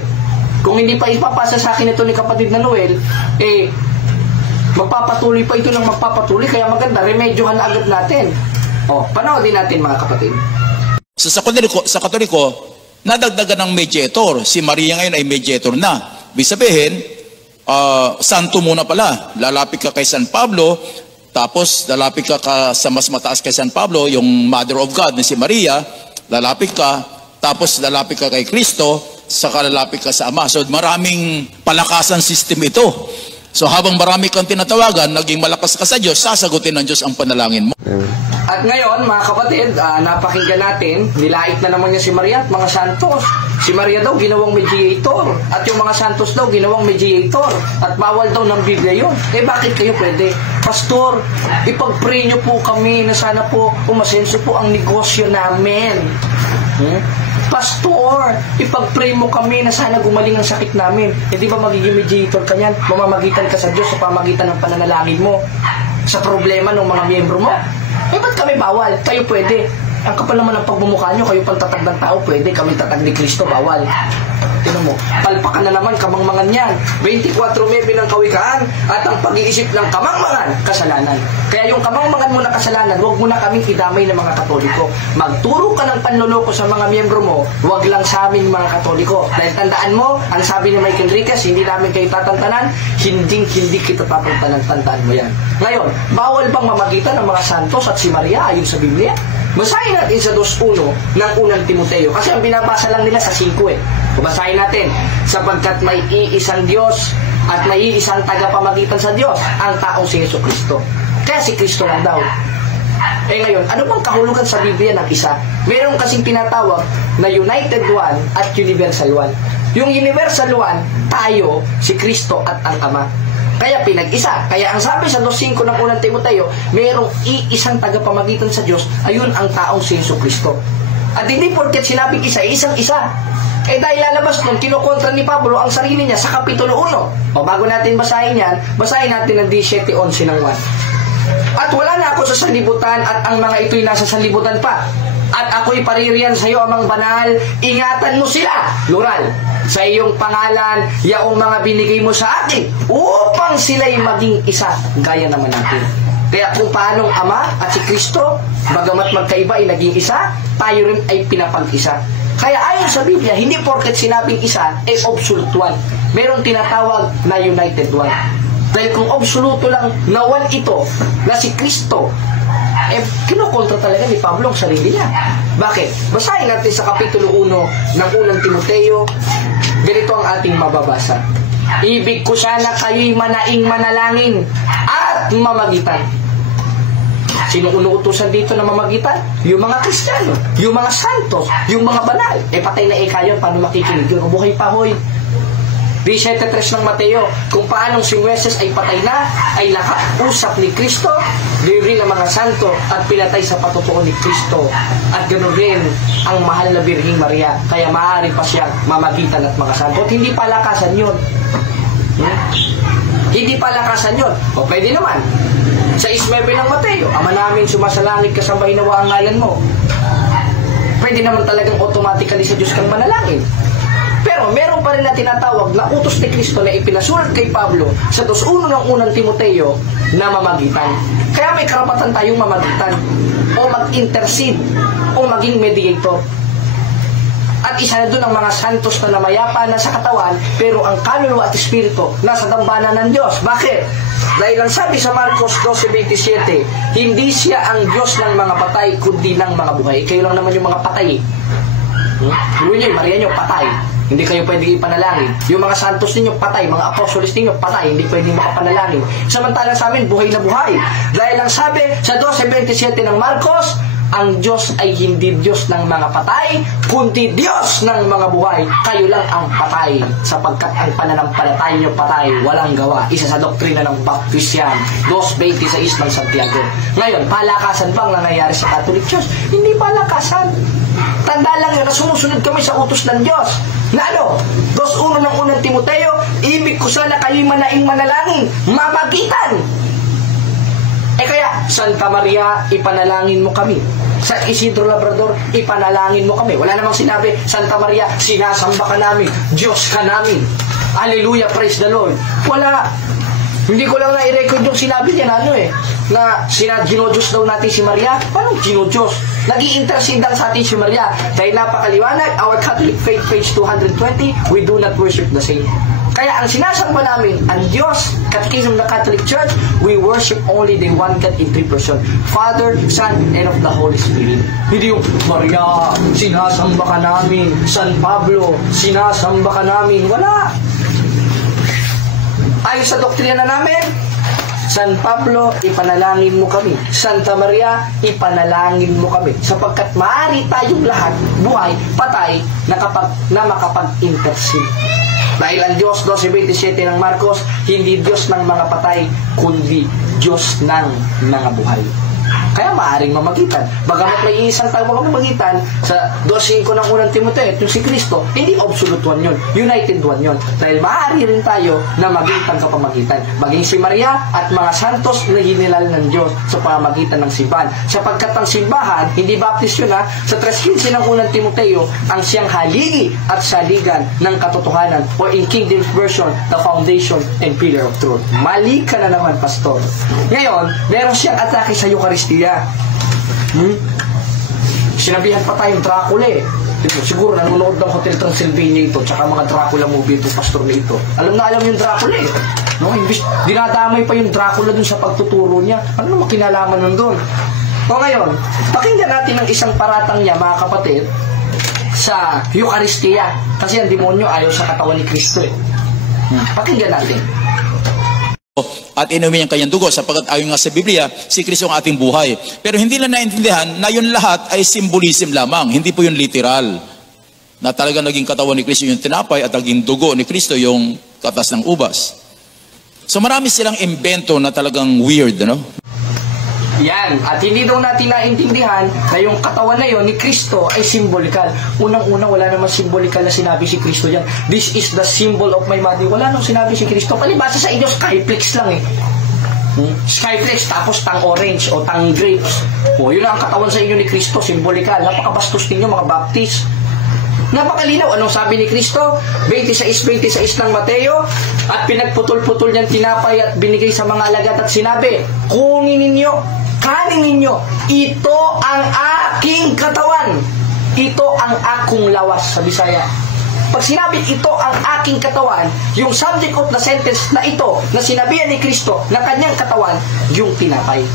Kung hindi pa ipapasa sa akin ito ni kapatid na Noel, magpapatuloy pa ito ng magpapatuloy, kaya maganda, remedyohan na agad natin. Panoodin natin mga kapatid. Sa Katoliko, nadagdagan ng mediator. Si Maria ngayon ay mediator na. Ibig sabihin, santo muna pala. Lalapit ka kay San Pablo, tapos lalapit ka sa mas mataas kay San Pablo, yung Mother of God na si Maria, lalapit ka, tapos lalapit ka kay Kristo, saka lalapit ka sa Ama. So maraming palakasan system ito. So habang marami kang tinatawagan, naging malakas ka sa Diyos, sasagutin ng Diyos ang panalangin mo. At ngayon, mga kapatid, napakinggan natin, nilait na naman niya si Maria at mga santos. Si Maria daw ginawang mediator, at yung mga santos daw ginawang mediator, at bawal daw ng Biblia yun. Bakit kayo pwede? Pastor, ipag-pray niyo po kami na sana po umasenso po ang negosyo namin. Pastor, ipag-pray mo kami na sana gumaling ang sakit namin. Hindi ba magiging mediator ka yan? Mamamagitan ka sa Diyos sa pamagitan ng pananalangin mo sa problema ng mga miyembro mo. Ba't kami bawal? Kayo pwede. Ang kapal naman ng pagmumukha nyo, kayo pang tatag ng tao, pwede. Kami tatag ni Kristo, bawal. tinan mo, palpakan na naman kamangmangan yan. 24:9 ng Kawikaan, at ang pag-iisip ng kamangmangan, kasalanan. Kaya yung kamangmangan mo na kasalanan, huwag mo na kaming idamay ng mga Katoliko. Magturo ka ng panloloko sa mga miyembro mo, huwag lang sa amin mga Katoliko. Dahil tandaan mo, ang sabi ni Mike Enriquez, hindi namin kayo tatantanan, hindi kita tatantanan, tandaan mo yan. Ngayon, bawal bang mamagitan ng mga santos at si Maria ayon sa Biblia? Basahin natin sa 2:1 ng unang Timoteo. Kasi ang binabasa lang nila sa 5 eh. Basahin natin. Sapagkat may iisang Diyos at may iisang tagapamagitan sa Diyos, ang taong si Jesucristo. Kaya si Kristo lang daw. Ngayon, ano bang kahulugan sa Biblia ng isa? Meron kasing tinatawag na United One at Universal One. Yung Universal One, tayo, si Kristo at ang Ama. Kaya pinag-isa. Kaya ang sabi sa 2:5 ng unang Timoteo, mayroong iisang tagapamagitan sa Diyos, ayun ang taong si Jesucristo. At hindi porket sinabing isa, isang-isa. Dahil lalabas nun, kinukontra ni Pablo ang sarili niya sa Kapitulo 1. Bago natin basahin yan, basahin natin ang 17:11 ng 1. At wala na ako sa sanlibutan at ang mga ito'y nasa sanlibutan pa. At ako'y paririyan sa iyo amang banal, ingatan mo sila, plural, sa iyong pangalan, yaong mga binigay mo sa akin, upang sila'y maging isa, gaya naman natin. Kaya kung paanong Ama at si Kristo, bagamat magkaiba ay naging isa, tayo rin ay pinapag-isa. Kaya ayon sa Biblia, hindi porket sinabing isa, absolute one. Merong tinatawag na United One. Dahil kung absoluto lang na one ito, na si Kristo, kinukontra talaga ni Pablo ang sarili niya. Bakit? Basahin natin sa Kapitulo 1 ng unang Timoteo. Ganito ang ating mababasa. Ibig ko sana kayo'y manaing manalangin at mamagitan. Sino unuutusan dito na mamagitan? Yung mga Kristiyano, yung mga santos, yung mga banal. Patay na kayo, paano makikinig yun? Buhay pa, hoy. 17:3 ng Mateo, kung paanong si Moises ay patay na, ay nakausap ni Kristo, gayon rin ang mga santo at pinatay sa patutuon ni Kristo. At ganoon rin ang mahal na Birhing Maria, kaya maaari pa siyang mamagitan at mga santo. At hindi palakasan yun. Hindi palakasan yun. O pwede naman. Sa 9 ng Mateo, Ama namin sumasalangit ka, sambahin nawa ang ngalan mo. Pwede naman talagang automatically sa Diyos kang manalangin. Pero meron pa rin na tinatawag na utos ni Kristo na ipinasulat kay Pablo sa 2:1 ng unang Timoteo na mamagitan. Kaya may karapatan tayong mamagitan o mag-intercede o maging mediator. At isa na doon ang mga santos na namayapa na sa katawan, pero ang kaluluwa at espiritu nasa dambana ng Diyos. Bakit? Dahil ang sabi sa Marcos 12:27, hindi siya ang Diyos ng mga patay, kundi ng mga buhay. Kayo lang naman yung mga patay. Yun yun, Maria nyo, patay. Hindi kayo pwedeng ipanalangin. Yung mga santos ninyo, patay. Mga apostolis ninyo, patay. Hindi pwedeng makapanalangin. Samantalang sa amin, buhay na buhay. Dahil ang sabi sa 12:27 ng Marcos, ang Diyos ay hindi Diyos ng mga patay, kundi Diyos ng mga buhay. Kayo lang ang patay, sapagkat ang pananampalataya nyo patay, walang gawa. Isa sa doktrina ng Baptist yan. 2:26 ng Santiago. Ngayon, palakasan bang nangyayari sa Catholic Church? Hindi palakasan. Tanda lang yun na sumusunod kami sa utos ng Diyos. Na ano? 2:1 ng unang Timoteo, ibig ko sana kayo'y manaing manalangin, mamagitan. Kaya, Santa Maria, ipanalangin mo kami. Sa Isidro Labrador, ipanalangin mo kami. Wala namang sinabi, Santa Maria, sinasamba ka namin, Diyos ka namin. Hallelujah, praise the Lord. Wala. Hindi ko lang na-i-record yung sinabi niya na ginodiyos daw natin si Maria. Paano ginodiyos? Nag-i-intercede lang sa atin si Maria. Dahil napakaliwanag, our Catholic Faith, page 220, we do not worship the saint. Kaya ang sinasamba namin, ang Diyos, Catechism of the Catholic Church, we worship only the one God in 3 persons, Father, Son, and of the Holy Spirit. Hindi yung, Maria, sinasamba ka namin. San Pablo, sinasamba ka namin. Wala. Ayon sa doktrina namin, San Pablo, ipanalangin mo kami. Santa Maria, ipanalangin mo kami. Sapagkat maaari tayong lahat, buhay, patay, na makapag-intercede. Dahil ang Diyos, 12:27 ng Marcos, hindi Diyos ng mga patay, kundi Diyos ng mga buhay. Kaya maaaring mamagitan. Bagamat may isang tao mamagitan, sa 2:5 ng unang Timoteo, yung si Kristo, hindi absolute one yun. United one yun. Dahil maaari rin tayo na maging tagapamagitan. Maging si Maria at mga santos na hinilal ng Diyos sa pamamagitan ng simbahan. Sapagkat ang simbahan, hindi baptist yun sa 3:15 ng unang Timoteo, ang siyang haligi at saligan ng katotohanan, or in King James Version, the foundation and pillar of truth. Mali ka na naman, pastor. Ngayon, meron siyang atake sa Eucharistia. Sinabihan pa tayong Dracula Siguro nanonood ng Hotel Transylvania ito, tsaka mga Dracula movie itong pastor na ito. Alam na alam yung Dracula No? Imbis, dinadamay pa yung Dracula dun sa pagtuturo niya. Ano naman kinalaman nun dun? O ngayon, pakinggan natin ang isang paratang niya, mga kapatid, sa Eucharistia. Kasi ang demonyo ayaw sa katawan ni Kristo Pakinggan natin. At inumin ang kanyang dugo, sapagkat ayon nga sa Biblia, si Kristo ang ating buhay. Pero hindi lang naintindihan na yun lahat ay symbolism lamang, hindi po yun literal. Na talaga naging katawan ni Kristo yung tinapay at naging dugo ni Kristo yung katas ng ubas. So marami silang imbento na talagang weird, Yan. At hindi daw natin naintindihan na yung katawan na yon ni Kristo ay symbolikal. Unang-una, wala naman symbolikal na sinabi si Kristo dyan. This is the symbol of my body. Wala nang sinabi si Kristo. Palibasa sa inyo, skyflex lang Skyflex, tapos tang orange o tang grapes. Yun ang katawan sa inyo ni Kristo, symbolikal. Napakabastos ninyo, mga baptist. Napakalinaw. Anong sabi ni Kristo? 26:26 ng Mateo, at pinagputol-putol niyang tinapay at binigay sa mga alagad at sinabi, kunin ninyo, kanin ninyo, ito ang aking katawan, ito ang akong lawas sa Bisaya. Pag sinabi ito ang aking katawan, yung subject of the sentence na ito, na sinabihan ni Kristo na kanyang katawan, yung tinapay.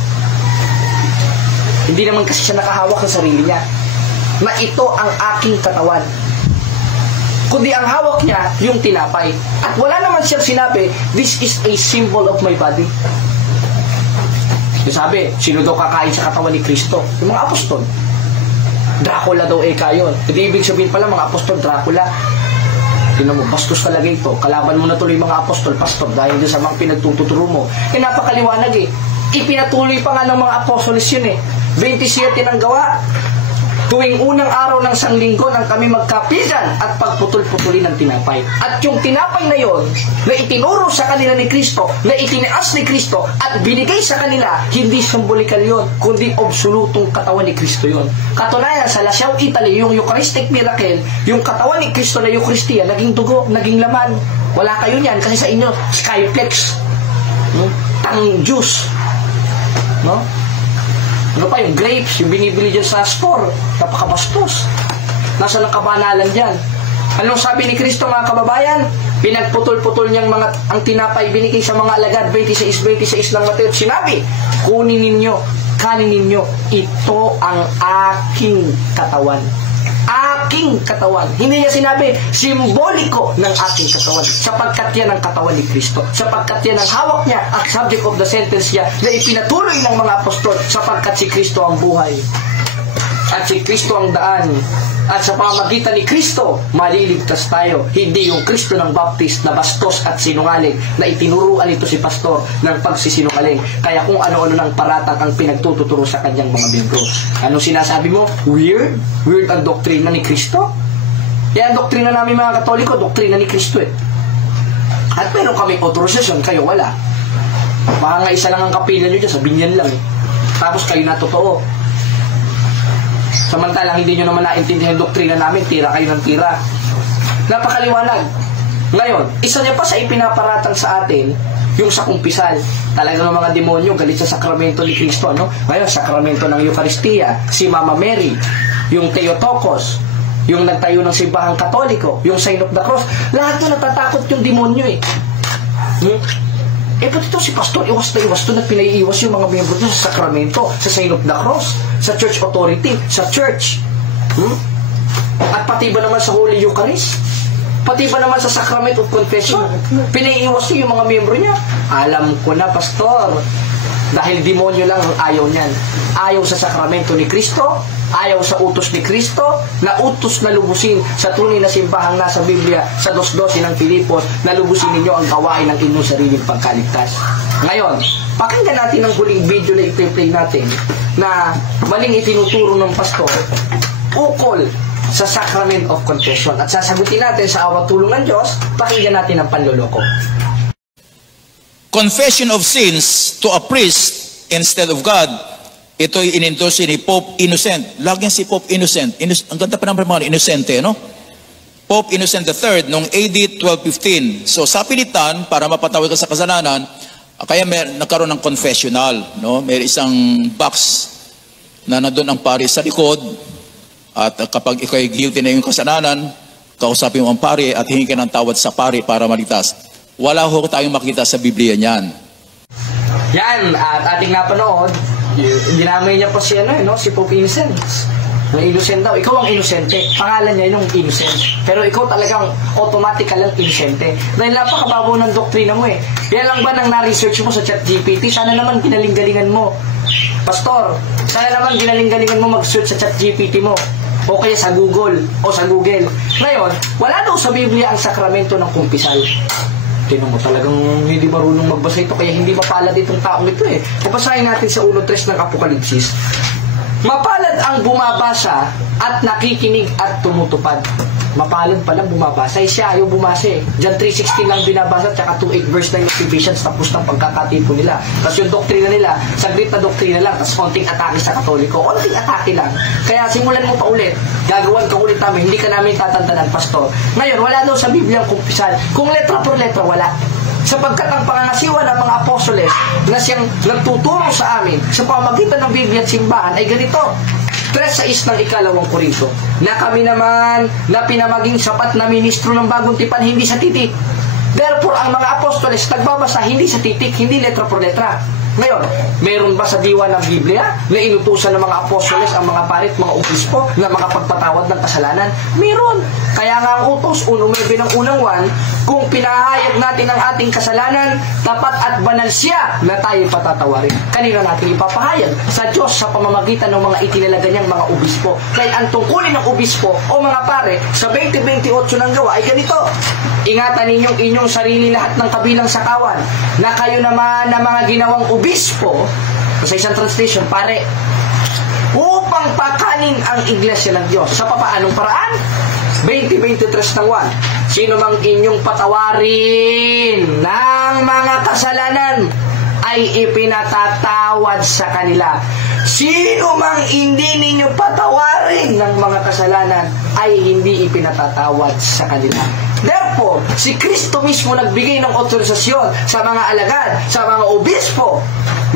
Hindi naman kasi siya nakahawak sa sarili niya na ito ang aking katawan, kundi ang hawak niya yung tinapay. At wala naman siyang sinabi, this is a symbol of my body. Sabi, sino daw kakain sa katawan ni Kristo? Yung mga apostol. Dracula daw kayon. Hindi ibig sabihin pala mga apostol Dracula. Tingnan mo, bastos talaga ito. Kalaban mo na tuloy mga apostol, pastor, dahil din sa mga pinagtuturo mo. Napakaliwanag Ipinatuloy pa nga ng mga apostoles yun 27 ng Gawa. Tuwing unang araw ng sanglinggo nang kami magkapigan at pagputol-putulin ng tinapay. At yung tinapay na yon, na itinuro sa kanila ni Kristo, na itinaas ni Kristo, at binigay sa kanila, hindi symbolikal yon, kundi absolutong katawan ni Kristo yon. Katunayan, sa Lasyaw, Italy, yung Eucharistic miracle, yung katawan ni Kristo na Eucharistia, naging dugo, naging laman. Wala kayo niyan, kasi sa inyo, skyflex, tang juice, Ano pa yung grapes, yung binibili dyan sa store, napakabastos. Nasa nakabanalan dyan. Anong sabi ni Kristo, mga kababayan? Pinagputol-putol niyang ang tinapay, binigay sa mga alagad, 26:26 ng Mateo. Sinabi, kunin ninyo, kanin ninyo, ito ang aking katawan. Aking katawan. Hindi niya sinabi, simboliko ng aking katawan. Sapagkat yan ang katawan ni Kristo. Sapagkat yan ang hawak niya, ang subject of the sentence niya, na ipinatuloy ng mga apostol. Sapagkat si Kristo ang buhay. At si Kristo ang daan. At sa pamamagitan ni Kristo, maliligtas tayo. Hindi yung Kristo ng Baptist na bastos at sinungaling, na itinuruan ito si pastor ng pagsisinungaling. Kaya kung ano-ano ng paratang ang pinagtuturo sa kanyang mga membro. Ano sinasabi mo? Weird? Weird ang doktrina ni Kristo? Yan ang doktrina namin mga Katoliko, doktrina ni Kristo At meron kaming authorization, kayo wala. Baka nga isa lang ang kapilya nyo dyan, sa binyan lang Tapos kayo na totoo. Samantalang hindi nyo naman naintindihan yung doktrina namin, tira kayo ng tira. Napakaliwanag. Ngayon, isa niya pa sa ipinaparatang sa atin, yung sa kumpisal. Talagang mga demonyo, galit sa sakramento ni Kristo. Ngayon, sakramento ng Eucharistia, si Mama Mary, yung Theotokos, yung nagtayo ng simbahang Katoliko, yung Sign of the Cross, lahat na natatakot yung demonyo pati ito si pastor, iwas na iwas doon at pinaiiwas yung mga miyembro doon sa sakramento, sa Sign of the Cross, sa church authority, sa church. At pati ba naman sa Holy Eucharist? Pati ba naman sa Sacrament of Confession? Pinaiiwas yung mga miyembro niya. Alam ko na, pastor. Dahil demonyo lang ang ayaw niyan. Ayaw sa sakramento ni Kristo, ayaw sa utos ni Kristo, na utos na lubusin sa tunay na simbahang nasa Biblia, sa 2:12 ng Pilipos, na lubusin ninyo ang gawain ng inyong sariling pagkaligtas. Ngayon, pakinggan natin ang huling video na i-play natin na maling itinuturo ng pastor ukol sa Sacrament of Confession. At sasagutin natin sa awa tulong ng Diyos, pakinggan natin ang panloloko. Confession of sins to a priest instead of God, ito'y inendorse ni Pope Innocent. Lagyan si Pope Innocent. Ang ganda pa naman mga Innocente, no? Pope Innocent III noong AD 1215. So sa pilitan, para mapatawad ka sa kasalanan, kaya nagkaroon ng confessional, no? May isang box na nandun ang pari sa likod, at kapag ikaw ay guilty na yung kasalanan, kausapin mo ang pari at hingi ka ng tawad sa pari para maligtas. Wala ho tayong makita sa Biblia niyan. Yan, at ating napanood, dinamay niya pa si, si Pope Innocent. Innocent daw. Ikaw ang inosente. Pangalan niya yung innocent. Pero ikaw talagang automatic lang inosente. Dahil napakababaw ng doktrina mo eh. Yan lang ba nang na-research mo sa ChatGPT? Sana naman ginaling-galingan mo. Pastor, sana naman ginaling-galingan mo mag-search sa ChatGPT mo. O kaya sa Google. O sa Google. Ngayon, wala daw sa Biblia ang sakramento ng kumpisal. Tinan mo, talagang hindi marunong magbasa ito, kaya hindi mapalad itong taong ito eh. Papasahin natin sa 1:3 ng Apokalipsis. Mapalad ang bumabasa at nakikinig at tumutupad. Mapalad pala bumabasa. Siya ayaw bumasa eh. John 3:16 lang binabasa, tsaka 2:8 verse 9 ng Ephesians, tapos ng pagkakatipo nila. Tapos yung doktrina nila, saglit na doktrina lang, tapos konting atake sa Katoliko. Konting atake lang. Kaya simulan mo pa ulit. Gagawan ka ulit namin. Hindi ka namin tatantanan, pastor. Ngayon, wala daw sa Biblia ang kumpisal. Kung letra por letra, wala. Sapagkat ang pangangasiwa ng mga apostoles na siyang nagtuturo sa amin sa pamamagitan ng Biblia at simbahan ay ganito. 3:6 ng 2 Korinto, na kami naman na pinamaging sapat na ministro ng bagong tipan, hindi sa titik. Therefore, ang mga apostoles nagbabasa hindi sa titik, hindi letra por letra. Ngayon, meron ba sa diwa ng Biblia na inutusan ng mga apostoles ang mga parit, mga obispo na makapagpatawad ng kasalanan? Meron. Kaya nga ang utos, 1:9 ng unang 1, kung pinahayag natin ang ating kasalanan, tapat at banal siya na tayo patatawarin. Kanina natin ipapahayag? Sa Diyos sa pamamagitan ng mga itinalaga niyang mga obispo. Kaya ang tungkulin ng obispo o mga pare sa 20:28 ng gawa ay ganito. Ingatan ninyong inyong sarili lahat ng kabilang sakawan, na kayo naman na mga ginawang obispo, sa isang translation, pare, upang pakanin ang iglesia ng Diyos. Sa papaanong paraan? 20:23 ng 1. Sino mang inyong patawarin ng mga kasalanan ay ipinatatawad sa kanila. Sino mang hindi ninyo patawarin ng mga kasalanan ay hindi ipinatatawad sa kanila. Therefore, si Kristo mismo nagbigay ng otorisasyon sa mga alagad, sa mga obispo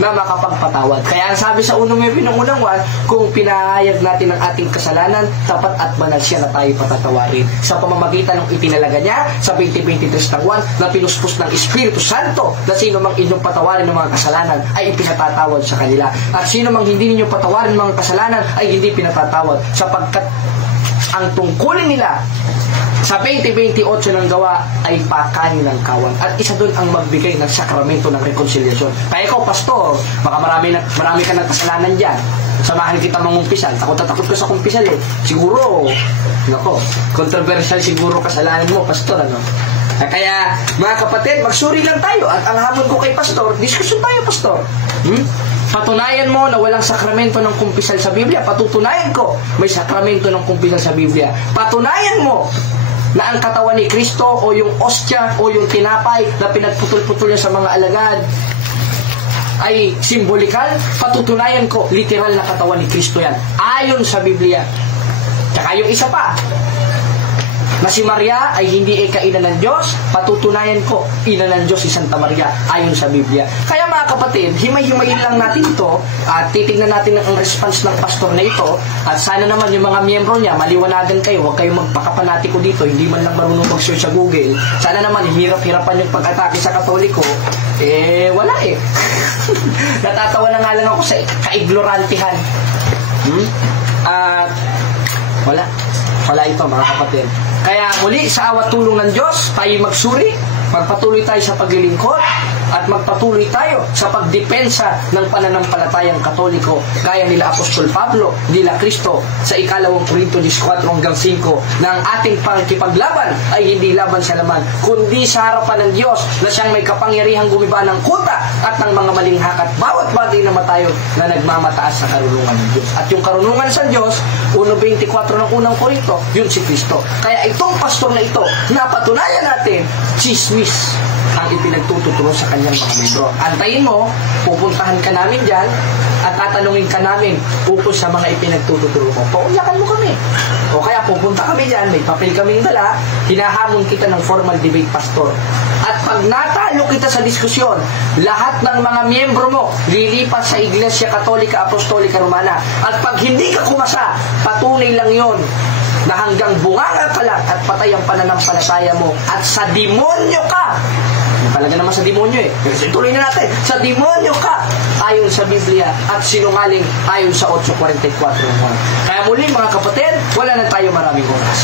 na makapagpatawad. Kaya ang sabi sa 1:9 ng unang 1, kung pinahayag natin ang ating kasalanan, tapat at banal siya na tayo patatawarin. Sa pamamagitan ng itinalaga niya sa 20:23 ng 1 na pinuspos ng Espiritu Santo na sino mang inyong patawarin ng mga kasalanan ay ipinatatawad sa kanila. At sino mang hindi ninyo patawarin ng mga kasalanan ay hindi pinatatawad, sapagkat ang tungkulin nila sa 20:28 ng gawa ay pakanin ng kawan. At isa doon ang magbigay ng sakramento ng reconciliation. Kaya ikaw, pastor, baka marami ka ng kasalanan dyan. Samahan kita mangumpisal. Takot ka sa kumpisal eh. Siguro, controversial siguro kasalanan mo, pastor, ano? Kaya, mga kapatid, magsuri lang tayo. At ang hamon ko kay pastor, diskusyon tayo, pastor. Patunayan mo na walang sakramento ng kumpisal sa Biblia. Patutunayan ko, may sakramento ng kumpisal sa Biblia. Patunayan mo na ang katawan ni Kristo o yung ostya o yung tinapay na pinagputol-putol niya sa mga alagad ay simbolikal. Patutunayan ko, literal na katawan ni Kristo yan. Ayon sa Biblia. Tsaka yung isa pa, na si Maria ay hindi ika-ina ng Diyos, patutunayan ko, ina ng Diyos si Santa Maria, ayon sa Biblia. Kaya mga kapatid, himay-himayin lang natin ito at titignan natin ang response ng pastor na ito at sana naman yung mga miyembro niya, maliwanagan kayo, huwag kayong magpakapanatiko dito, hindi man lang marunong mag-search sa Google. Sana naman, hirap-hirapan yung pag-atake sa Katoliko, wala eh. Natatawa na nga lang ako sa kaignorantihan. At wala ito mga kapatid. Kaya muli sa awat tulong ng Diyos, tayo magsuri, magpatuloy tayo sa paglilingkod, at magpatuloy tayo sa pagdepensa ng pananampalatayang Katoliko gaya nila Apostol Pablo, nila Kristo sa 2 Korinto 14 hanggang 5 na ang ating pagkipaglaban ay hindi laban sa laman kundi sa harapan ng Diyos na siyang may kapangyarihang gumiba ng kuta at ng mga malinghak at bawat bagay na matayo na nagmamataas sa karunungan ng Diyos. At yung karunungan sa Diyos, 1.24 ng unang Korinto, yun si Kristo. Kaya itong pastor na ito, napatunayan natin, chismis ang ipinagtuturo sa kanyang mga membro. Antayin mo, pupuntahan ka namin dyan at tatanungin ka namin ukol sa mga ipinagtuturo mo. Paunyakan mo kami. O kaya pupunta kami dyan, may papel kaming dala, hinahamon kita ng formal debate, pastor. At pag natalo kita sa diskusyon, lahat ng mga miyembro mo lilipat sa Iglesia Katolika Apostolika Romana. At pag hindi ka kumasa, patunay lang yon na hanggang bunganga ka lang at patay ang pananampalataya mo at sa demonyo ka. Talaga naman sa demonyo eh. Pero tuloy na natin. Sa demonyo ka ayon sa Biblia at sinungaling ayon sa 8.44. Kaya muli mga kapatid, wala na tayo maraming oras.